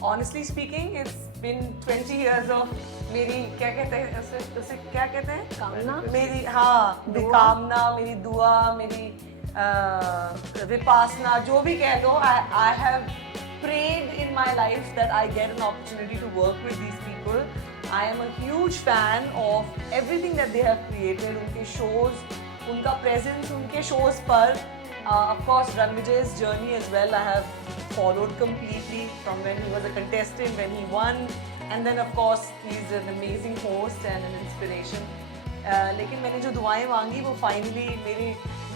Honestly speaking, it's been 20 years of मेरी क्या कहते हैं उसे क्या कहते हैं कामना मेरी हाँ कामना मेरी दुआ मेरी विपासना जो भी कह लो I have prayed in my life that I get an opportunity to work with these people. I am a huge fan of everything that they have created. उनके shows, उनका presence उनके shows पर of course Ranvijay's journey as well I have followed completely from when he was a contestant, when he won, and then of course he's an amazing host and an inspiration. लेकिन मैंने जो दुआएं मांगी वो finally मेरी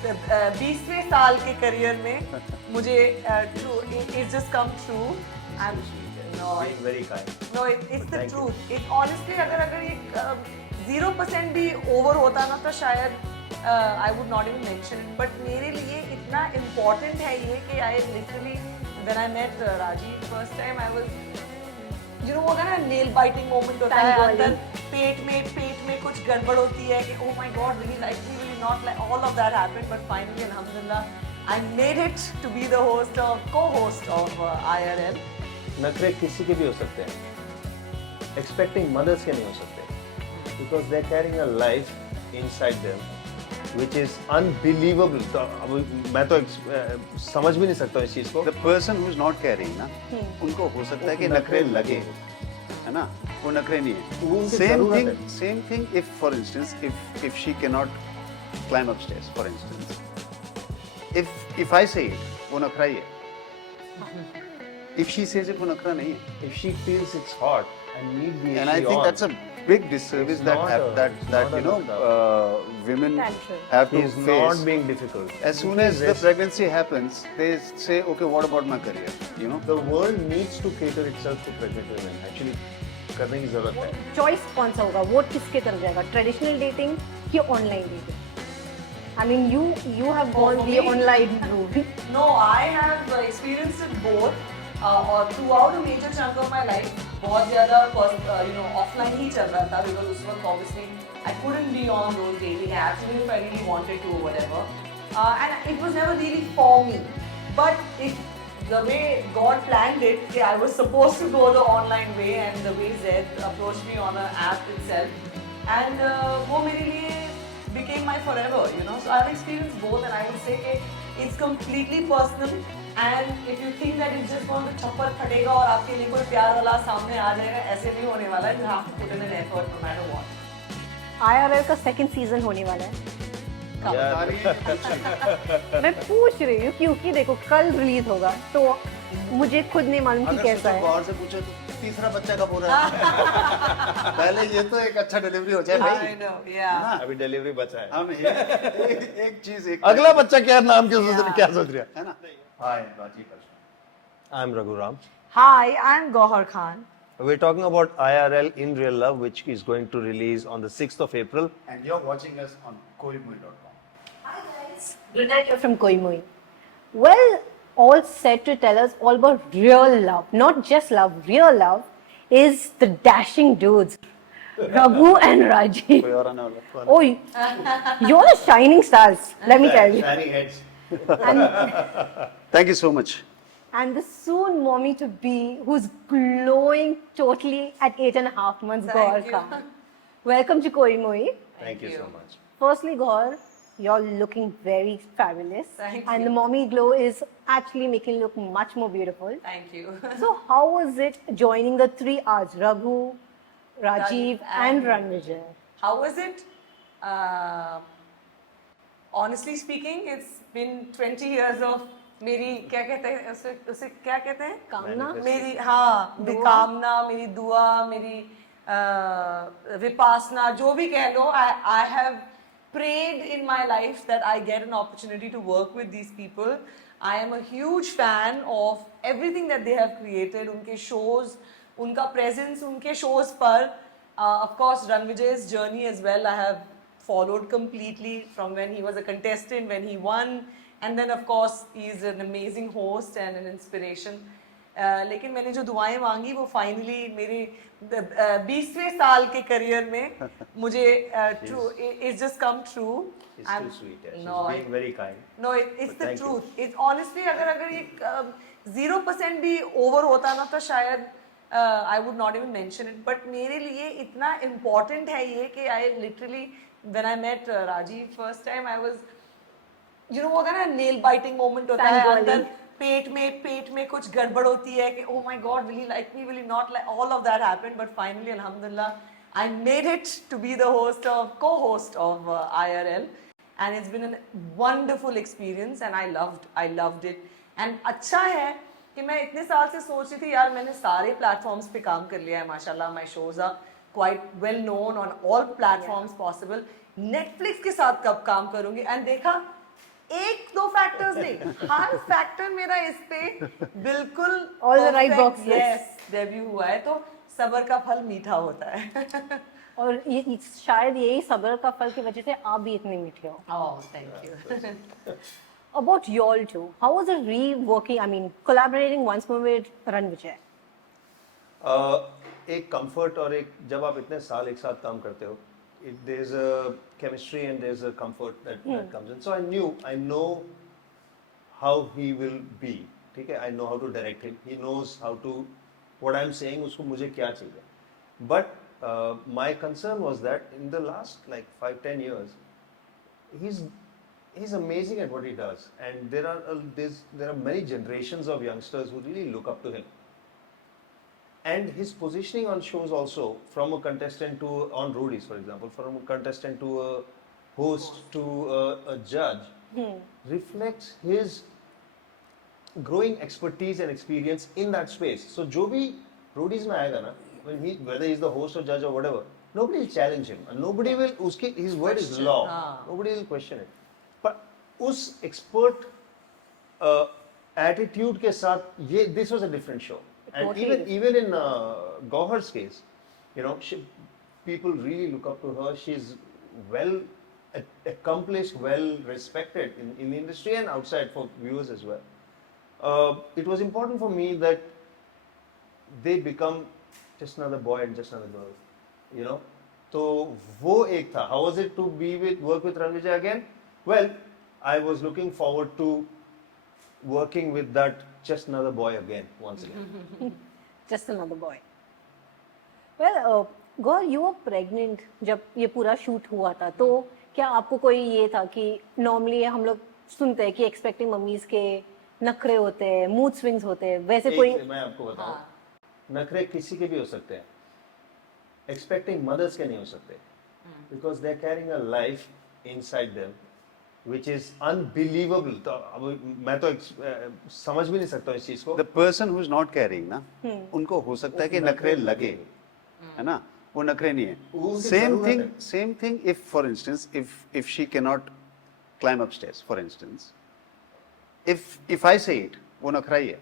20वें साल के career में मुझे it's just come true. No, it's very kind. No, it's the truth. It honestly अगर ये 0% भी over होता ना तो शायद I would not even mention it. But मेरे लिए इतना important है ये कि I literally when I met Rajiv first time I was you know वो ना nail biting moment होता है अंदर पेट में कुछ गड़बड़ होती है कि oh my god really like me really not like all of that happened but finally alhamdulillah I made it to be the host of co-host of IRL. नखरे किसी के भी हो सकते हैं, expecting mothers के नहीं हो सकते, because they're carrying a life inside them, which is unbelievable. तो अब मैं तो समझ भी नहीं सकता इस चीज को. The person who is not carrying ना, उनको हो सकता है कि नखरे लगे, है ना? वो नखरे नहीं है. Same thing. If for instance, if she cannot climb upstairs, for instance, if I say it, वो नखरा ही है. If she says it, वो नखरा नहीं है. If she feels it's hot and need the And I think that's a big disservice that you know women have to He's face. not being difficult. As soon as the pregnancy happens, they say, okay, what about my career? You know. The world needs to cater itself to pregnant women. Actually, करने की जरूरत है. Choice कौन सा होगा, vote किसके तरफ जाएगा, ट्रेडिशनल डेटिंग कि online dating? I mean, you have gone the online route. No, I have experienced it both. और throughout a major chunk of my life, बहुत ज़्यादा offline ही चल रहा था because उस वक्त obviously I couldn't be on those dating apps even if I really wanted to or whatever. And it was never really for me. But the way God planned it, I was supposed to go the online way and the way Zed approached me on an app itself. And वो मेरे लिए became my forever, you know. So I've experienced both and I would say it's completely personal. And if you think that it's just going to छप्पर फटेगा और आपके लिए कोई प्यार वाला सामने आ जाएगा, ऐसे नहीं होने वाला है. You have to put in an effort no matter what. IRL का सेकंड सीजन होने वाला है. मैं पूछ रही हूँ क्योंकि देखो कल रिलीज होगा तो मुझे खुद नहीं मालूम कि कैसा है. गौहर से पूछो तो तीसरा बच्चा कब हो रहा है? पहले ये तो एक अच्छा डिलीवरी हो जाए भाई. I know, yeah. अभी डिलीवरी बचा है. हम एक चीज अगला बच्चा क्या नाम क्या सोच रहा है ना? Hi, Rajiv Lakshman. I'm Raghu. Hi, I'm Gauahar Khan. We're talking about IRL in Real Love, which is going to release on the 6th of April. And you're watching us on Koimoi.com. Hi guys, Brunette here from Koimoi. Well, all set to tell us all about real love, not just love, real love is the dashing dudes, Raghu and Rajiv. कोई और आने वाला है? Oh, you're the shining stars, let me tell you. Shining heads. Thank you so much. And the soon mommy to be, who's glowing totally at 8.5 months, Gauahar Thank you. Khan. Welcome to Koimoi. Thank you so much. Firstly, Gauahar, you're looking very fabulous. Thank and you. the mommy glow is actually making you look much more beautiful. Thank you. So how was it joining the three R's, Raghu, Rajiv and Ranvijay? How was it? Honestly speaking, it's been 20 years of मेरी क्या कहते हैं उसे क्या कहते हैं कामना मेरी हाँ कामना मेरी दुआ मेरी विपासना जो भी कह लो I have prayed in my life that I get an opportunity to work with these people. I am a huge fan of everything that they have created. उनके shows, उनका presence उनके shows पर of course Ranvijay's journey as well I have followed completely from when he was a contestant, when he won, and then of course he's an amazing host and an inspiration. लेकिन मैंने जो दुआएं मांगी वो finally मेरे 20वें साल के career में मुझे it's just come true. It's too sweet. Yeah. She's being very kind. No, it's the truth. It's honestly अगर ये 0% भी ओवर होता ना तो शायद I would not even mention it, but मेरे लिए इतना इम्पोर्टेंट है ये कि I literally when I met Rajiv first time I was होता है ना नेल बाइटिंग मोमेंट होता है Fangirling. अंदर पेट में कुछ गड़बड़ होती है कि oh my god will he like me, will he not like, all of that happened, but finally alhamdulillah I made it to be the co-host of IRL, and it's been a wonderful experience and I loved it. And अच्छा है कि मैं इतने साल से सोच रही थी यार मैंने सारे प्लेटफॉर्म्स पे काम कर लिया है माशाल्लाह, my shows are quite well known on all platforms possible. Netflix के साथ कब काम करूंगी, एंड देखा एक दो फैक्टर्स नहीं, हर फैक्टर मेरा इस पे बिल्कुल All the right boxes. Yes debut हुआ है, तो सब्र का फल मीठा होता है. और शायद यही सब्र का फल की वजह से आप भी इतने मीठे हो. Oh, thank you. About y'all two, how was it re-working, I mean, collaborating once more with Ranvijay? एक कंफर्ट और एक जब आप इतने साल एक साथ काम करते हो, there is a chemistry and there is a comfort that comes in. So I know how he will be. ठीक है, I know how to direct him. He knows how to what I'm saying. उसको मुझे क्या चाहिए. But my concern was that in the last like 5-10 years, he's amazing at what he does, and there are many generations of youngsters who really look up to him. And his positioning on shows also, from a contestant to on roadies, for example, from a contestant to a host to a judge, reflects his growing expertise and experience in that space. So, जो भी roadies में आएगा ना, whether he's the host or judge or whatever, nobody will challenge him, and nobody will his word is law. Nobody will question it. But उस expert attitude के साथ this was a different show. And Totally. even in Gauahar's case, people really look up to her. She's well accomplished, well respected in the industry and outside for viewers as well. It was important for me that they become just another boy and just another girl. So वो एक था. How was it to work with Ranvijay again? Well, I was looking forward to working with that just another boy again, once again. Just another boy. Well, Gaur, you were pregnant जब ये पूरा shoot हुआ था, तो क्या आपको कोई ये था कि नॉर्मली हम लोग सुनते हैं कि एक्सपेक्टिंग मम्मीज के नखरे होते हैं, मूड स्विंग्स होते हैं, वैसे कोई मैं आपको बताऊं, नखरे किसी के भी हो सकते हैं, एक्सपेक्टिंग मदर्स के नहीं हो सकते, because they are carrying a life inside them which is unbelievable. तो अब मैं तो समझ भी नहीं सकता इस चीज को. The person who is not carrying ना, उनको हो सकता है कि नखरे लगे, है ना, वो नखरे नहीं है. Same thing if for instance if she cannot climb upstairs, for instance, if I say it, वो नखरा ही है.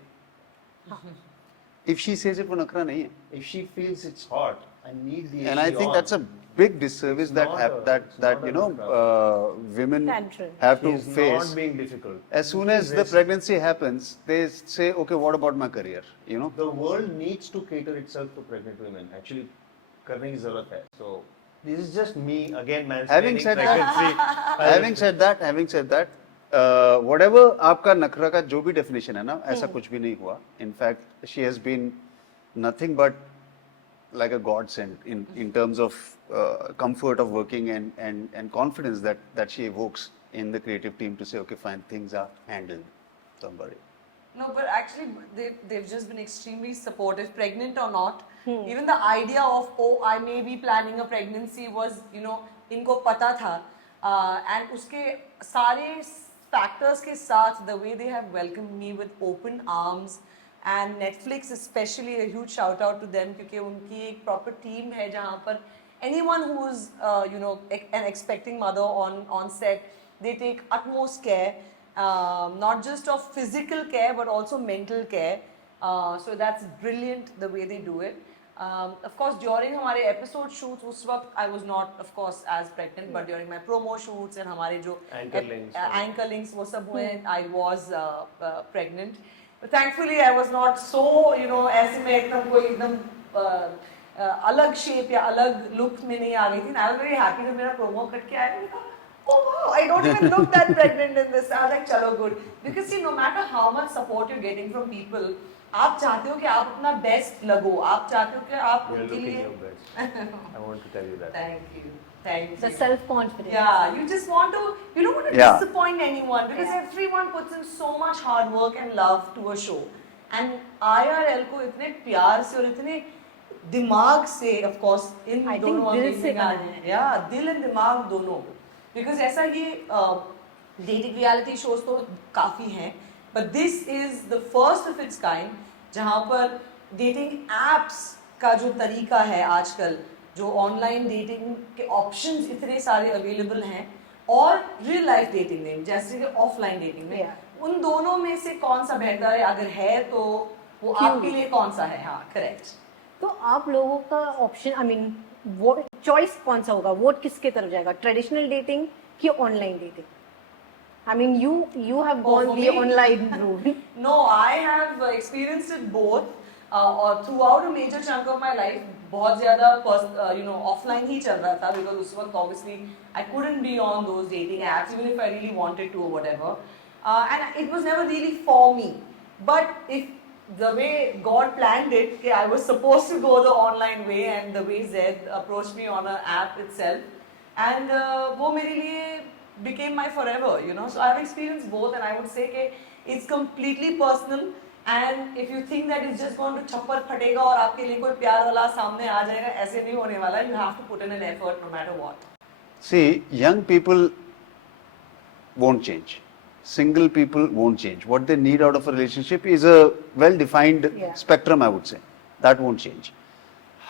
If she says it, वो नखरा नहीं है. If she feels it's hot, I need the And I think that's a big disservice that women Tantrum. have to She's face. not being difficult. As soon as the pregnancy happens, they say, okay, what about my career? The world needs to cater itself to pregnant women. Actually, करने की जरूरत है. So this is just me again, man. Having said that, whatever आपका नखरा का जो भी definition है ना, ऐसा कुछ भी नहीं हुआ. In fact, she has been nothing but like a godsend in terms of comfort of working and confidence that she evokes in the creative team to say, okay, fine, things are handled. Don't worry. No, but actually they've just been extremely supportive, pregnant or not. Even the idea of, oh, I may be planning a pregnancy was, इनको पता था. And उसके सारे factors के साथ, the way they have welcomed me with open arms, and Netflix especially, a huge shout out to them क्योंकि उनकी एक proper team है जहाँ पर anyone who is an expecting mother on set, they take utmost care, not just of physical care but also mental care. So that's brilliant the way they do it. Of course during हमारे episode shoots उस वक्त I was not of course as pregnant, but during my promo shoots and हमारे जो anchor links वो सब हुए, I was pregnant. But thankfully I was not so ऐसे में एकदम कोई एकदम अलग shape या अलग look में नहीं आ गई थी. I was very happy that मेरा promo कट के आया. oh wow, I don't even look that pregnant in this. I was like, chalo good. Because see, no matter how much support you're getting from people, आप चाहते हो कि आप अपना best लगो, आप चाहते हो कि आप You're उनके looking लिए your best. I want to tell you that. Thank you. The self-confidence. Yeah, you just want to, you don't want to Yeah. disappoint anyone because Yeah. everyone puts in so much hard work and love to a show. And IRL को इतने प्यार से और इतने दिमाग से, of course, in I think दोनों दिल amazing से बनाया आदमी, है. yeah, दिल and दिमाग दोनों. Because ऐसा ये dating reality shows तो काफी हैं, but this is the first of its kind जहाँ पर dating apps का जो तरीका है आजकल, जो ऑनलाइन डेटिंग के ऑप्शंस इतने सारे अवेलेबल हैं और रियल लाइफ डेटिंग में जैसे कि ऑफलाइन डेटिंग में, Yeah. उन दोनों में से कौन सा बेहतर है, अगर है तो वो आपके लिए कौन सा है? हाँ, करेक्ट. तो आप लोगों का ऑप्शन, आई मीन, वो चॉइस कौन सा होगा? वोट किसके तरफ जाएगा? ट्रेडिशनल डेटिंग कि online dating? I mean, you have gone for the me? Online route. No, I have experienced it both. और throughout a major chunk of my life, बहुत ज़्यादा offline ही चल रहा था because उस वक्त obviously I couldn't be on those dating apps even if I really wanted to or whatever. And it was never really for me. But if the way God planned it, कि I was supposed to go the online way and the way Zed approached me on an app itself, and वो मेरे लिए became my forever, So I've experienced both, and I would say कि it's completely personal. And if you think that it's just going to छप्पर फटेगा और आपके लिए कोई प्यार वाला सामने आ जाएगा, ऐसे नहीं होने वाला. You have to put in an effort no matter what. See, young people won't change. Single people won't change. What they need out of a relationship is a well-defined Yeah. spectrum, I would say. That won't change.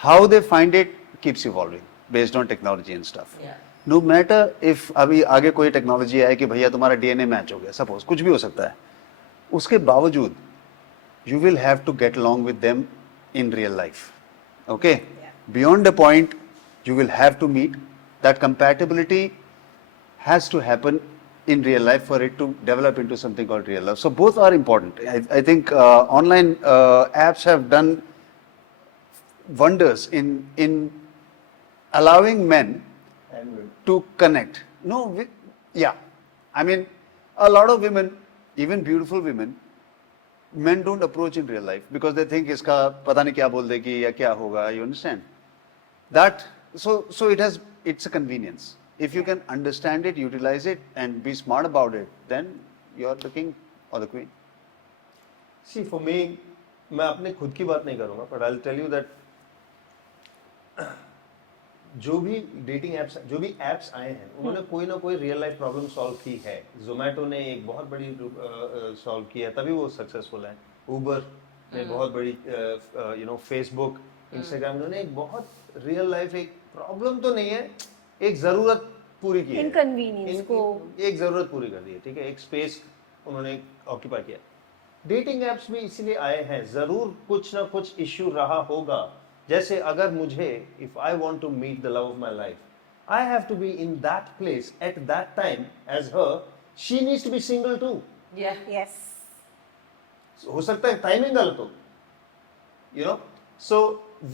How they find it keeps evolving based on technology and stuff. Yeah. No matter if अभी आगे कोई technology आए कि भैया तुम्हारा DNA match हो गया, suppose कुछ भी हो सकता है, उसके बावजूद you will have to get along with them in real life. Okay? Yeah. Beyond the point, you will have to meet. That compatibility has to happen in real life for it to develop into something called real love. So both are important. I think online apps have done wonders in allowing men And women. to connect. No, yeah. I mean, a lot of women, even beautiful women, men don't approach in real life because they think इसका पता नहीं क्या बोल देगी या क्या होगा. You understand? That so it's a convenience. If you can understand it, utilize it, and be smart about it, then you're the king or the queen. See, for me, मैं अपने खुद की बात नहीं करूँगा, but I'll tell you that जो भी dating apps, जो भी एप्स आए हैं, उन्होंने कोई ना कोई रियल लाइफ प्रॉब्लम सॉल्व की है. जोमेटो ने एक बहुत बड़ी सॉल्व की है, तभी वो सक्सेसफुल है. उबर ने बहुत बड़ी, फेसबुक, इंस्टाग्राम, उन्होंने एक बहुत रियल लाइफ एक प्रॉब्लम तो नहीं है, एक जरूरत पूरी की है. Inconvenience को एक जरूरत पूरी कर दी है. ठीक है, एक स्पेस उन्होंने ऑक्यूपाई किया. डेटिंग एप्स भी इसीलिए आए हैं, जरूर कुछ ना कुछ इश्यू रहा होगा. जैसे अगर मुझे, if I want to meet the love of my life, I have to be in that place at that time as her. She needs to be single too. Yeah. yes. हो सकता है timing गलत हो, सो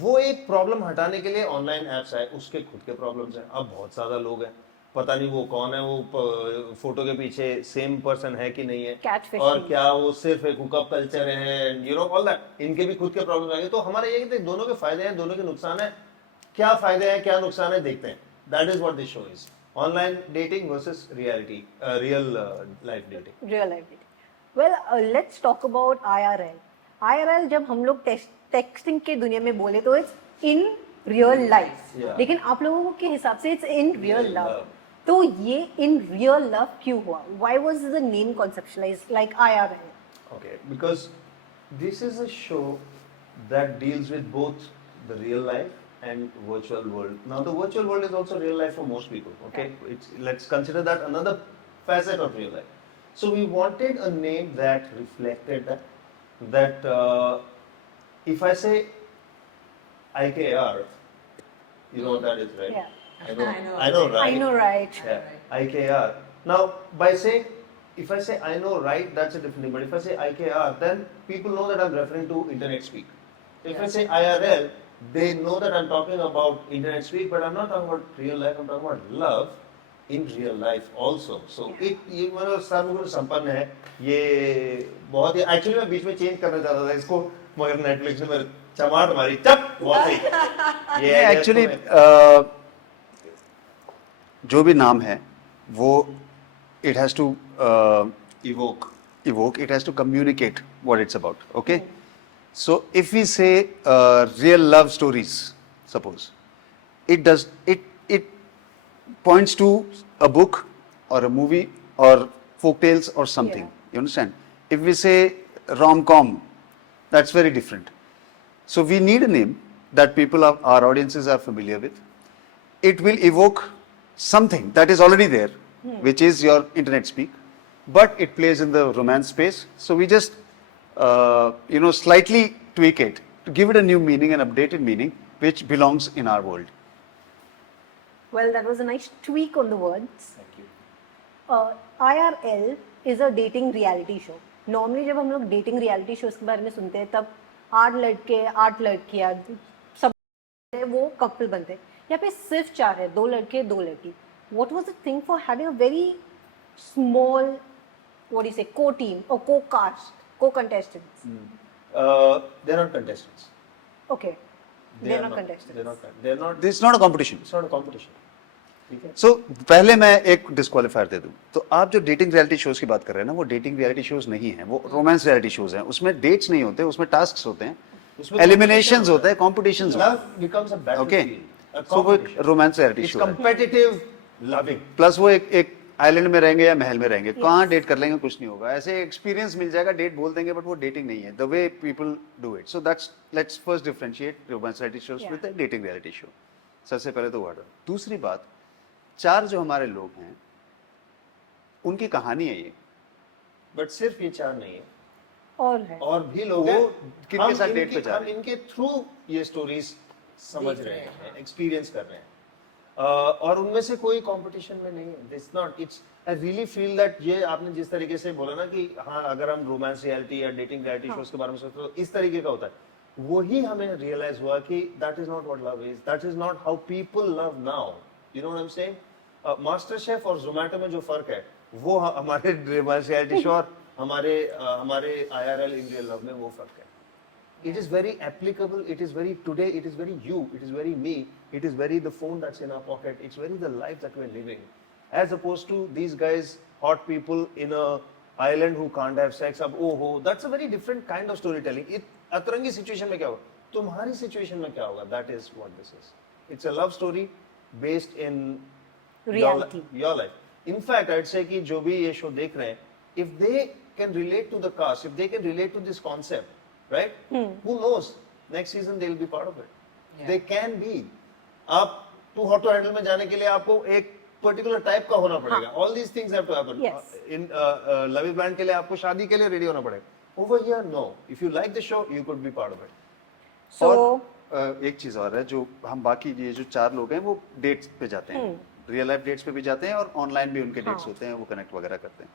वो एक problem हटाने के लिए ऑनलाइन एप्स आए. उसके खुद के प्रॉब्लम्स हैं. अब बहुत ज्यादा लोग हैं, पता नहीं वो कौन है, वो फोटो के पीछे सेम पर्सन है कि नहीं है, Catfishing. और क्या वो सिर्फ एक हुकअप कल्चर है, ऑल दैट. इनके भी खुद के प्रॉब्लम आएंगे. तो हमारे ये कि दोनों के फायदे हैं, दोनों के नुकसान है. क्या फायदे हैं, क्या नुकसान है, देखते हैं. That is what this show is. Online dating versus reality, real life dating. Real life dating. Well, let's talk about IRL. IRL जब हम लोग टेक्सटिंग के दुनिया में बोले तो it's in real life, Yeah. लेकिन आप लोगों के हिसाब से it's in real Real love. love. तो ये इन रियल लव क्यों हुआ? Why was the name conceptualized like IRL? Okay, because this is a show that deals with both the real life and virtual world. Now, the virtual world is also real life for most people. Okay, let's consider that another facet of real life. So we wanted a name that reflected that. That if I say IKR, you know what that is, right? Yeah. I know, I know. right? I know, right? Yeah, IKR. Now, by saying, if I say I know right, that's a different thing. But if I say IKR, then people know that I'm referring to internet speak. If I say IRL, they know that I'm talking about internet speak, but I'm not talking about real life, I'm talking about love. in real life also. So ये मतलब सर्वगुण संपन्न है. ये बहुत ही actually मैं बीच में change करना चाहता था इसको, मगर नेटफ्लिक्स ने मेरे चमाट मारी. चप बहुत सही. ये एक्चुअली जो भी नाम है वो it has to evoke, it has to communicate what it's about. Okay, so if we say real love stories, suppose it points to a book or a movie or folk tales or something. Yeah. You understand? If we say rom-com, that's very different. So we need a name that our audiences are familiar with. It will evoke something that is already there, which is your internet speak, but it plays in the romance space. So we just slightly tweak it to give it a new meaning, an updated meaning, which belongs in our world. Well, that was a nice tweak on the words. Thank you. IRL is a dating reality show. Normally जब हम लोग dating reality shows के बारे में सुनते हैं तब 8 लड़के 8 लड़कियां सब वो कपल बनते हैं. यहाँ पे सिर्फ 4 है, 2 लड़के 2 लड़की. What was the thing for having a very small, what do you say, co-team or co-cast, co-contestants? They're not contestants. Okay, they're not contestants. They're not. This is not a competition. It's not a competition. ठीक है. So पहले मैं एक डिस्क्वालीफायर दे दूं. तो आप जो dating reality shows की बात कर रहे हैं ना, वो डेटिंग रियलिटी शोज नहीं है, वो रोमांस रियलिटी शोज हैं. उसमें डेट्स नहीं होते, उसमें टास्क्स होते हैं, एलिमिनेशंस होते हैं, कॉम्पिटिशंस होते हैं. Love becomes a okay, battlefield. सो वो एक रोमांस रियलिटी It's शो है. competitive loving. प्लस वो एक आइलैंड में रहेंगे या महल में रहेंगे, कहाँ डेट कर लेंगे, कुछ नहीं होगा. ऐसे एक्सपीरियंस मिल जाएगा, डेट बोल देंगे, बट वो डेटिंग नहीं है. The way people do it. So that's let's first differentiate romance reality shows with the dating reality show. सबसे पहले तो वर्ड. दूसरी बात, 4 जो हमारे लोग हैं उनकी कहानी है ये. बट सिर्फ ये 4 नहीं है, और है. और भी लोग वो हैं. किनके साथ डेट पे जा हम रहे हैं. इनके थ्रू ये स्टोरीज समझ रहे हैं, एक्सपीरियंस कर रहे हैं. और उनमें से कोई कंपटीशन में नहीं है. It's not. It's I really feel that ये आपने जिस तरीके से बोला ना कि हाँ, अगर हम रोमांस रियलिटी या डेटिंग रियलिटी शोज के बारे में सोचते तो इस तरीके का होता है. वही हमें रियलाइज हुआ कि that is not what love is. That is not how people love now. You know what I am saying? Master chef और जोमेटो में जो फर्क है वो हमारे रोमांस रियलिटी शो और हमारे IRL इन रियल लव में वो फर्क है. It is very applicable. It is very today. It is very you. It is very me. It is very the phone that's in our pocket. It's very the life that we're living, as opposed to these guys, hot people in a island who can't have sex. Ab oh, that's a very different kind of storytelling. अतरंगी situation में क्या होगा? तुम्हारी situation में क्या होगा? That is what this is. It's a love story based in Reality. your life. In fact, I'd say कि जो भी ये show देख रहे हैं, if they can relate to the cast, if they can relate to this concept, right? Who knows? Next season they'll be part of it. Yeah. They can be. आप Too Hot to Handle में जाने के लिए आपको एक particular type का होना पड़ेगा. All these things have to happen. Yes. In Love is Blind के लिए आपको शादी के लिए ready होना पड़ेगा. Over here, no. If you like the show, you could be part of it. So, और एक चीज और है, जो हम बाकी ये जो 4 लोग हैं वो डेट्स पे जाते हैं, रियल लाइफ डेट्स पे भी जाते हैं और ऑनलाइन भी उनके डेट्स होते हैं, वो कनेक्ट वगैरह करते हैं.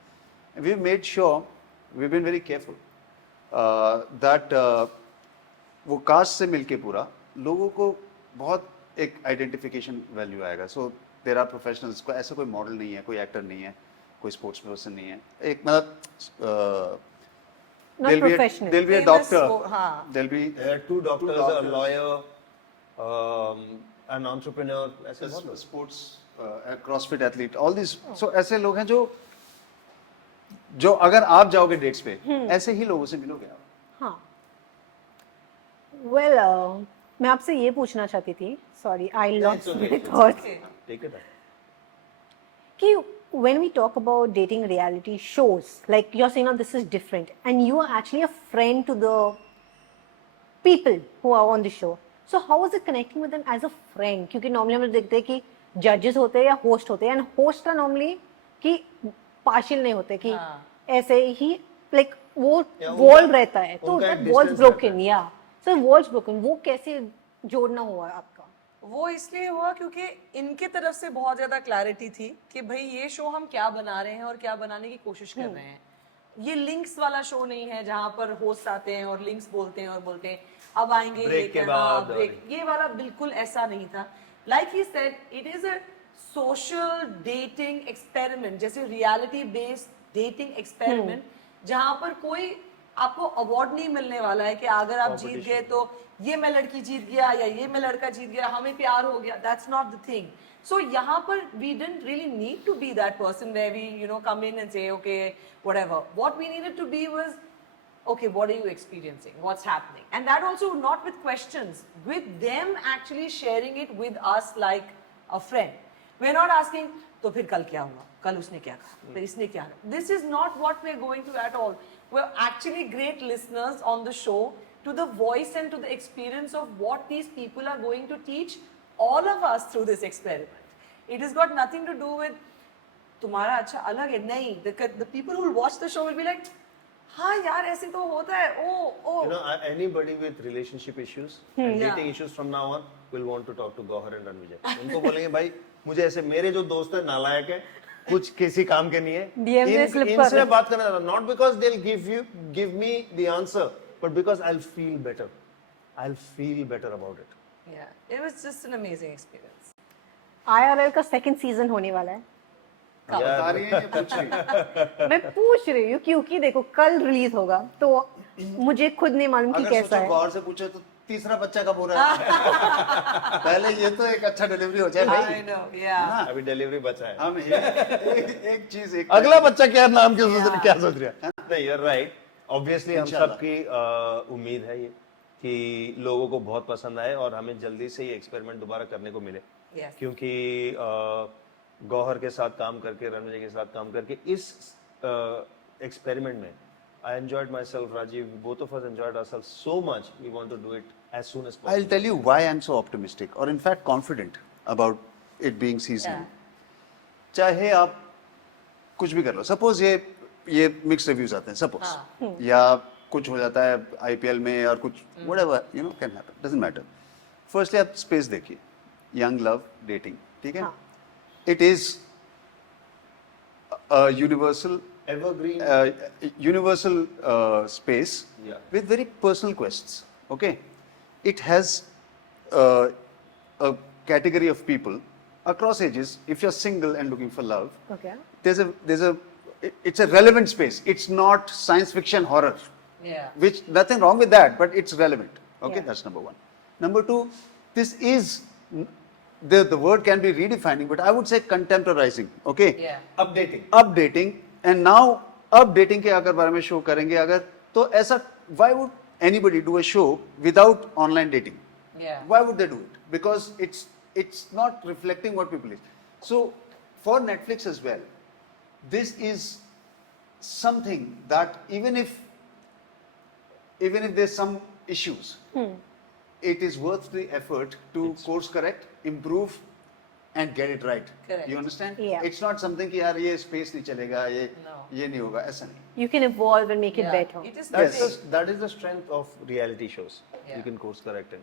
We made sure, we been very careful that वो कास्ट से मिलके पूरा लोगों को बहुत एक आइडेंटिफिकेशन वैल्यू आएगा. So there are professionals. को ऐसा कोई मॉडल नहीं है, कोई एक्टर नहीं है, कोई स्पोर्ट्स पर्सन नहीं है. एक मतलब not professional. there'll be a Famous doctor, हाँ. there'll be There are 2 doctors, a lawyer, an entrepreneur, ऐसे बहुत लोग. sports CrossFit athlete, all these. So ऐसे लोग हैं जो अगर आप जाओगे डेट्स पे ऐसे ही लोगों से मिलोगे आप. हाँ. Well, मैं आपसे ये पूछना चाहती थी. Sorry, I lost it's okay, my it's thoughts. Okay. Take it back. कि when we talk about dating reality shows, like you're saying now this is different, and you are actually a friend to the people who are on the show. So how is it connecting with them as a friend? क्योंकि normally हम लोग देखते हैं कि judges होते हैं या host होते हैं, and host का normally कि partial नहीं होते कि ऐसे ही like वो या wall उनका- रहता है, तो उनका that एक wall's distance broken, रहता है. yeah. So wall's broken, वो कैसे जोड़ना हुआ आपका? वो इसलिए हुआ क्योंकि इनके तरफ से बहुत ज्यादा क्लैरिटी थी कि भाई ये शो हम क्या बना रहे हैं और क्या बनाने की कोशिश कर रहे हैं. ये लिंक्स वाला शो नहीं है जहाँ पर होस्ट आते हैं और लिंक्स बोलते हैं और बोलते हैं अब आएंगे Break ये के करना, बाद break. ये वाला बिल्कुल ऐसा नहीं था. Like he said, it is a social dating experiment, जैसे रियलिटी बेस्ड डेटिंग एक्सपेरिमेंट, जहां पर कोई आपको अवार्ड नहीं मिलने वाला है कि अगर आप जीत गए तो ये मैं लड़की जीत गया या ये मैं लड़का जीत गया, हमें प्यार हो गया. That's not the thing. So यहाँ पर we didn't really need to be that person where we come in and say okay whatever. What we needed to be was okay, what are you experiencing? What's happening? And that also not with questions, with them actually sharing it with us like a friend. We're not asking तो फिर कल क्या हुआ, कल उसने क्या कहा, फिर इसने क्या कहा. This is not what we're going to at all. We're actually great listeners on the show to the voice and to the experience of what these people are going to teach all of us through this experiment. It has got nothing to do with तुम्हारा अच्छा अलग है, नहीं. The people who will watch the show will be like, हाँ यार ऐसे तो होता है. Oh. Anybody with relationship issues and dating issues from now on will want to talk to Gauahar and Ranvijay. उनको बोलेंगे भाई मुझे ऐसे मेरे जो दोस्त है नालायक है, कुछ किसी काम के नहीं है. इनसे बात करना, not because they'll give me the answer, but because I'll feel better. I'll feel better about it. Yeah, it was just an amazing experience. IRL का सेकंड सीजन होने वाला है. बता रही है, पूछ रही है। मैं पूछ रही हूँ क्योंकि देखो कल रिलीज होगा तो मुझे खुद नहीं मालूम कि कैसा है. गौर से पूछो तो तीसरा बच्चा कब हो रहा है? पहले ये तो एक अच्छा डिलीवरी हो जाए भाई. I know, yeah. अभी डिलीवरी बचा है. हम एक चीज अगला बच्चा क्या नाम क्या सोच रहा है? नहीं, you're right. Obviously हम सबकी उम्मीद है ये कि लोगों को बहुत पसंद आए और हमें जल्दी से ये एक्सपेरिमेंट दोबारा करने को मिले. Yes. क्योंकि गौहर के साथ काम करके, रणविजय के साथ काम करके इस एक्सपेरिमेंट में I enjoyed myself, Rajiv. Both of us enjoyed ourselves so much. We want to do it as soon as possible. I'll tell you why I'm so optimistic, or in fact confident about it being seasonal. चाहे आप कुछ भी कर लो, suppose ये mix reviews आते हैं, suppose या कुछ हो जाता है आईपीएल में और कुछ whatever can happen, doesn't matter. Firstly आप स्पेस देखिए, young love dating, ठीक है? It is a universal space with very personal quests. Okay, it has a category of people across ages. If you're single and looking for love, Okay. it's a relevant space. It's not science fiction horror. Yeah. Which nothing wrong with that, but it's relevant. Okay, Yeah. that's number one. Number two, this is the word can be redefining, but I would say contemporizing. Okay. Yeah. Updating, and now updating के अगर बारे में show करेंगे अगर तो ऐसा why would anybody do a show without online dating? Yeah. Why would they do it? Because it's not reflecting what people is. So for Netflix as well, this is something that even if there's some issues, it is worth the effort to course correct, improve and get it right. Correct. You understand? Yeah. It's not something कि यार ये space नहीं चलेगा, No. ये नहीं होगा, ऐसा नहीं. You can evolve and make it Yeah. better. It is That is the strength of reality shows. Yeah. You can course correct it.